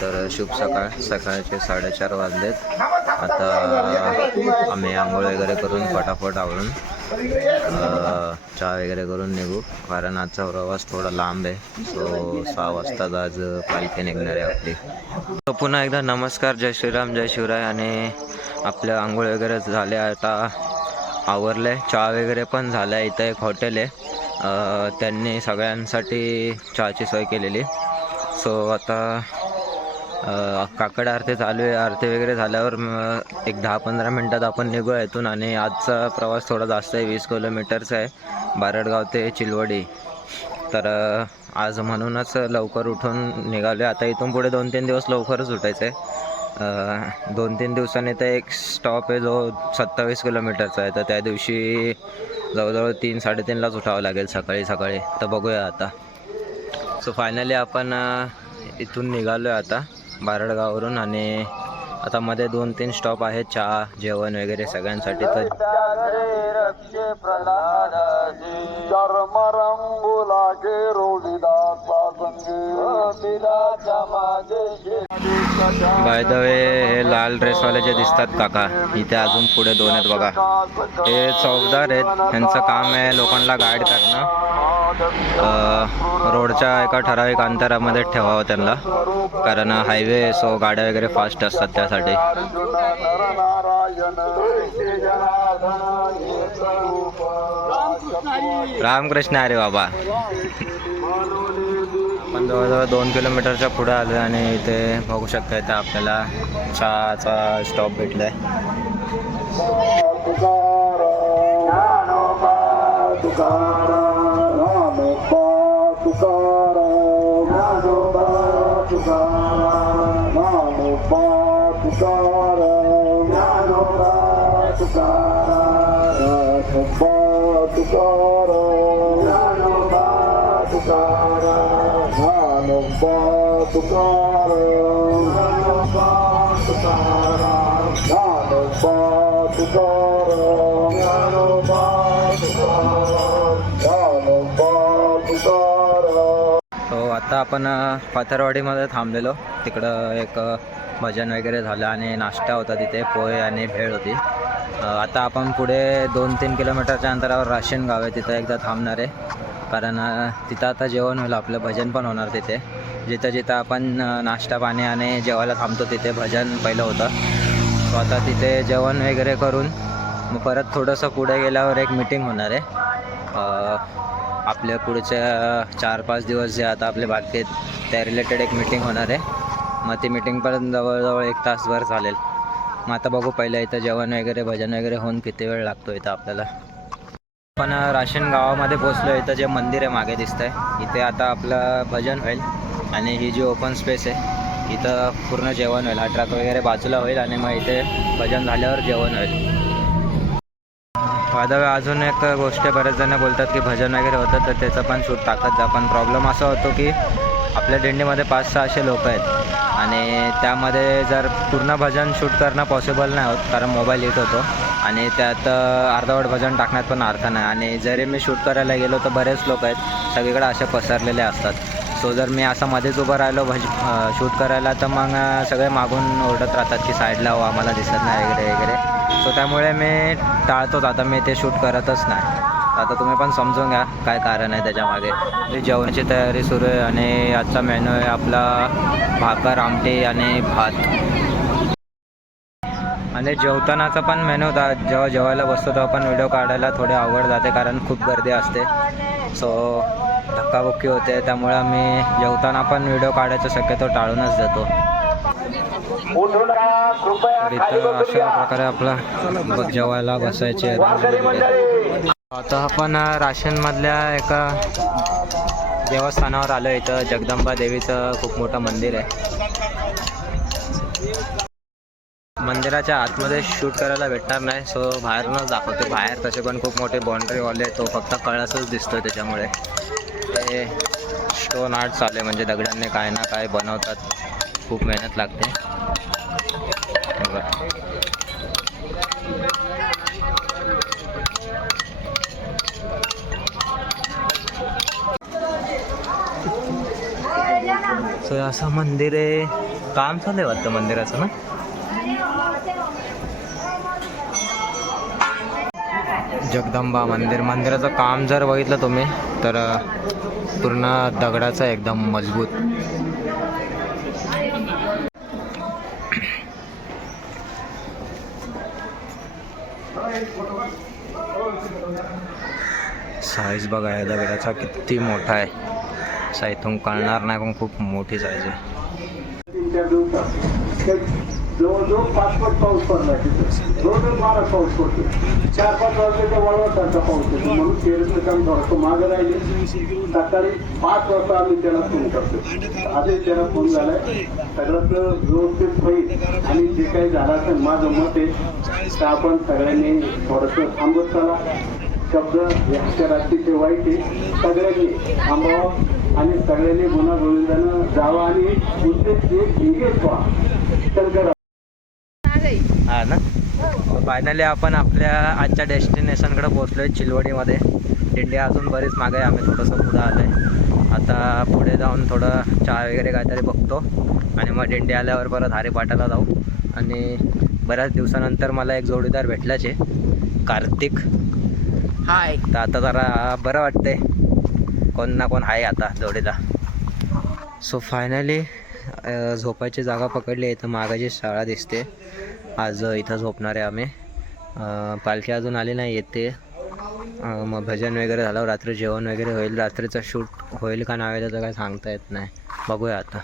तर शुभ सकाळ सकाळचे साडेचार वाजलेत. आता आम्ही आंघोळ वगैरे करून फटाफट आवडून चहा वगैरे करून निघू. कारण आजचा प्रवास थोडा लांब आहे. सो सहा वाजताच आज पालखी निघणार आहे आपली. तो पुन्हा एकदा नमस्कार जय श्रीराम जय शिवराय. आणि आपल्या आंघोळ वगैरे झाले आता आवरलं चहा वगैरे पण झाला आहे. इथं एक हॉटेल आहे. त्यांनी सगळ्यांसाठी चहाची सोय केलेली. सो आता काकड आरती चालू आहे. आरती वगैरे झाल्यावर एक दहा पंधरा मिनटात आपण निघू इथून. आणि आजचा प्रवास थोडा जास्त आहे. वीस किलोमीटरचा आहे. बारडगाव ते चिलवडी. तर आज म्हणूनच लवकर उठून निघालो आता इथून पुढे दोन तीन दिवस लवकरच उठायचं आहे दोन तीन दिवसांनी तर एक स्टॉप आहे जो सत्तावीस किलोमीटरचा आहे. तर त्या दिवशी जवळजवळ तीन साडेतीनलाच उठावं लागेल सकाळी सकाळी. तर बघूया आता. सो फायनली आपण इथून निघालो आहे आता. बारडगाववरून आणि आता मध्ये दोन तीन स्टॉप आहेत चहा जेवण वगैरे सगळ्यांसाठी. तर बाय द वे हे लाल ड्रेसवाले जे दिसतात काका इथे अजून पुढे दोन आहेत बघा. हे चौकदार आहेत त्यांचं काम आहे लोकांना गाईड करणं. रोडच्या एका ठराविक अंतरामध्ये ठेवावं त्यांना. कारण हायवे सो गाड्या वगैरे फास्ट असतात त्यासाठी. रामकृष्ण अरे बाबा. आपण जवळजवळ दोन किलोमीटरच्या पुढे आलो आणि इथे बघू शकता इथं आपल्याला चहाचा स्टॉप भेटलाय. तो आता आपण पाथरवाडीमध्ये थांबलेलो. तिकडं एक भजन वगैरे झालं आणि नाश्ता होता तिथे पोहे आणि भेळ होती. आता आपण पुढे दोन तीन किलोमीटरच्या अंतरावर राशन गाव आहे तिथं एकदा थांबणार आहे. कारण तिथं आता जेवण होईल आपलं भजन पण होणार तिथे. जिथं जिथं आपण नाश्ता पाणी आणि जेवायला थांबतो तिथे भजन पहिलं होतं. सो आता तिथे जेवण वगैरे करून मग परत थोडंसं पुढे गेल्यावर एक मिटिंग होणार आहे. आपल्या पुढच्या चार पाच दिवस जे आता आपले बाकी त्या रिलेटेड एक मिटिंग होणार आहे. मग ती मिटिंग पण जवळजवळ एक तासभर चालेल. मग आता बघू पहिलं इथं जेवण वगैरे भजन वगैरे होऊन किती वेळ लागतो इथं आपल्याला. पण राशन गावामध्ये पोचलो इथं जे मंदिर आहे मागे दिसतंय इथे आता आपलं भजन होईल. आणि ही जी ओपन स्पेस आहे इथं पूर्ण जेवण होईल. हा ट्रक वगैरे बाजूला होईल आणि मग इथे भजन झाल्यावर जेवण होईल. वादळ अजून एक गोष्ट बऱ्याच बरेच जण बोलतात की भजन वगैरे होतं तर त्याचं पण शूट टाकत जा. पण प्रॉब्लेम असा होतो की आपल्या दिंडीमध्ये पाच सहाशे लोक आहेत. आणि त्यामध्ये जर पूर्ण भजन शूट करणं पॉसिबल नाही होत कारण मोबाईल येत होतो. आणि त्यात अर्धवट भजन टाकण्यात पण अर्थ नाही. आणि जरी मी शूट करायला गेलो तर बरेच लोक आहेत. सगळीकडे असे पसरलेले असतात. सो जर मी असं मध्येच उभं राहिलो म्हणजे, भज शूट करायला तर मग सगळे मागून ओरडत राहतात की साईडला हो आम्हाला दिसत नाही वगैरे वगैरे. सो त्यामुळे मी टाळतोच. आता मी ते शूट करतच नाही. आता तुम्ही पण समजून घ्या काय कारण आहे त्याच्यामागे जेवणाची तयारी सुरू आहे आणि आजचा मेनू आहे आपला भाकर आमटी आणि भात. आणि जेवतानाचा पण मेनू होता. जेव्हा जेवायला बसतो तेव्हा पण व्हिडिओ काढायला थोडी आवड जाते कारण खूप गर्दी असते. सो धक्काबुक्की होते त्यामुळे आम्ही जेवताना पण व्हिडिओ काढायचा शक्यतो टाळूनच देतो. तर इथं अशा प्रकारे आपला जेवायला बसायचे आता आपण राशनमधल्या एका देवस्थानावर आलो इथं. जगदंबा देवीचं खूप मोठं मंदिर आहे. मंदिराच्या आतमध्ये शूट करायला भेटणार नाही सो बाहेरूनच दाखवतो बाहेर तसे पण खूप मोठे बाउंड्री वाले तो फक्त कळसच दिसतोय त्याच्यामुळे. हे स्टोन आर्ट चालू म्हणजे दगडांनी काय ना काय बनवतात. खूप मेहनत लागते. तर असं मंदिर आहे. काम चालू आहे वाटतं मंदिराचं ना? जगदंबा मंदिर. मंदिराचं काम जर बघितलं तुम्ही तर पूर्ण दगडाचं आहे एकदम मजबूत. साईज बघा या दगडाचा किती मोठा आहे. साईज इथून कळणार नाही पण खूप मोठी साईज आहे. जवळजवळ पाच पट पाऊस पडला तिथे. जवळजवळ बारा पाऊस पडतो. चार पाच वाजता वळवसारखा पाऊस येतो. म्हणून केरळचं काम थोडंसं मागं राहिले. सकाळी पाच वाजता आम्ही त्याला फोन करतो. आधी त्याला फोन झालाय. सगळं व्यवस्थित होईल. आणि जे काही झालं असेल माझं मत आहे तर आपण सगळ्यांनी थोडंसं थांबत चला. शब्द अक्षर अतिशय वाईट आहे. सगळ्यांनी थांबावं. आणि सगळ्यांनी गुन्हा गोविंदानं जावं. आणि उद्देश एक इंगेज व्हा. शंकर हा ना? फायनली आपण आपल्या आजच्या डेस्टिनेशनकडे पोहोचलो आहे चिलवडीमध्ये. दिंडी अजून बरीच मागे आहे. आम्ही थोडंसं पुढं आलो आहे आता पुढे जाऊन थोडं चहा वगैरे काहीतरी बघतो. आणि मग दिंडी आल्यावर परत हरिपाटाला जाऊ. आणि बऱ्याच दिवसानंतर मला एक जोडीदार भेटलाच. आहे कार्तिक. हाय तर आता जरा बरं वाटतंय. कोण ना कोण आहे आता जोडीला सो फायनली झोपायची जागा पकडली. इथं मागाची शाळा दिसते. आज इथं झोपणार आहे आम्ही. पालखी अजून आली नाही येते मग भजन वगैरे झालं रात्री जेवण वगैरे होईल. रात्रीचं शूट होईल का नाही तर काय सांगता येत नाही. बघूया आता.